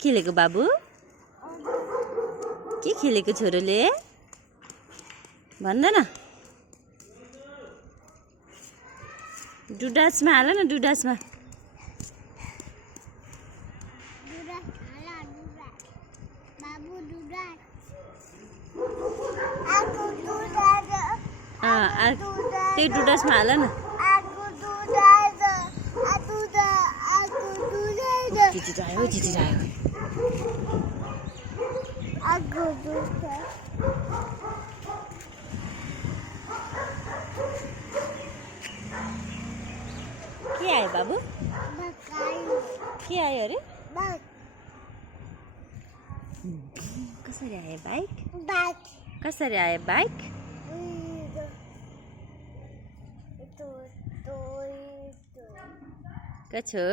खेलेको बाबु? के खेलेको छोरोले? भन्दैन। डुडासमा हाल न, डुडासमा। त्यही डुडासमा हाल न। चिचिरायो, चिचिरायो। के आयो बाबु? के आयो अरे? कसरी आयो बाइक? कसरी आयो बाइक? कछु?